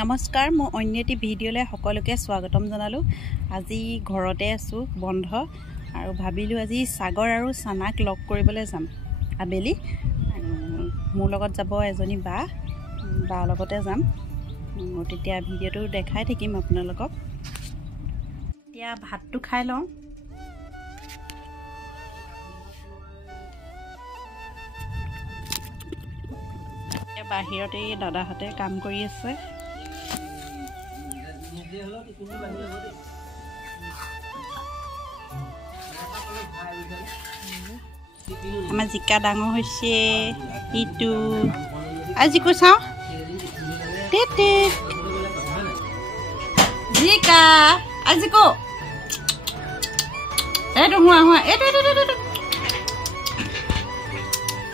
নমস্কাৰ মই অন্য এটি ভিডিঅ'লৈ সকলোকে স্বাগতম জনালোঁ। আজি ঘৰতে আছোঁ বন্ধ আৰু ভাবিলোঁ আজি সাগৰ আৰু চানাক লগ কৰিবলৈ যাম আবেলি। মোৰ লগত যাব এজনী বা লগতে যাম। তেতিয়া ভিডিঅ'টো দেখাই থাকিম আপোনালোকক। এতিয়া ভাতটো খাই লওঁ। বাহিৰতে দাদাহঁতে কাম কৰি আছে। আমাৰ জিকা ডাঙৰ হৈছে। ইটো আজিকো চাওঁ জিকা আজিকো এইটো হোৱা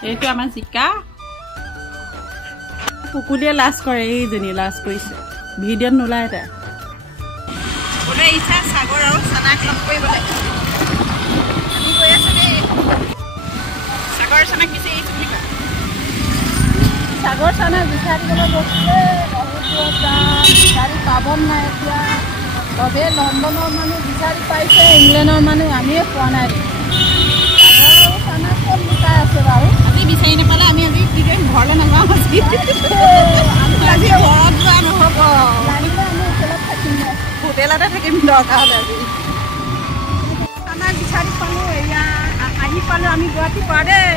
এইটো আমাৰ জিকা। পুকুলিয়ে লাজ কৰে, এইজনী লাজ কৰিছে, ভিডিঅ'ত নোলায় তাই। বোলে ইচ্ছা সাগৰ আৰু চানাক লগ কৰিবলৈ আমি গৈ আছো দেই। সাগৰ চানাক বিচাৰি আহিছো বুলি কয়। সাগৰ চানাক বিচাৰিবলৈ গৈছিলে, বহুত দূৰত যাম, বিচাৰি পাব নাই। এতিয়া চবেই লণ্ডনৰ মানুহ বিচাৰি পাইছে, ইংলেণ্ডৰ মানুহ আমিয়ে পোৱা নাই। সাগৰ চানাক ক'ত লুকাই আছে বাৰু? আজি বিচাৰি নাপালে আমি আজি কি কৰিম, ঘৰলৈ নাযাওঁ। আজি ঘৰত যোৱা নহ'ব, হোটেলতে থাকিম দৰকাৰ হ'লে। আজি চানাক বিচাৰি পালোঁ, এয়া আহি পালোঁ আমি গুৱাহাটী পৰা দেই।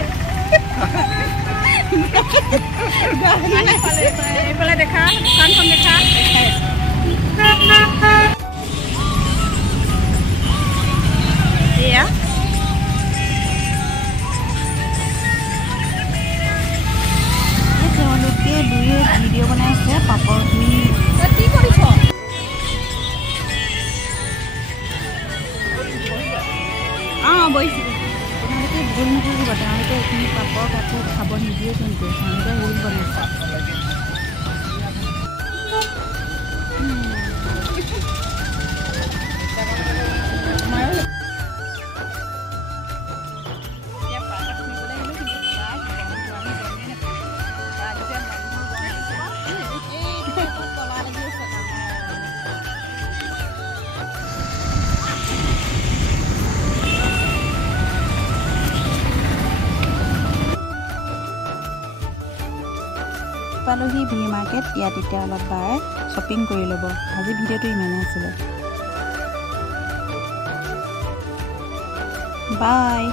এইফালে দেখা দোকানখন দেখা এয়া তেওঁলোকে দুয়ে ভিডিঅ' বনাই আছে পাপৰখিনি। কি কৰিছ? অঁ বহিছোঁ। তেওঁলোকে ভুল নকৰিব, তেওঁলোকে এইখিনি পাপৰ কাপোৰ খাব নিদিয়ে, কিন্তু তেওঁলোকে ৰোল বনাইছে। পালোহি ভি মাৰ্কেট। ইয়াত এতিয়া অলপ বাৰ শ্বপিং কৰি ল'ব। আজি ভিডিঅ'টো ইমানেই আছিলে। বাই।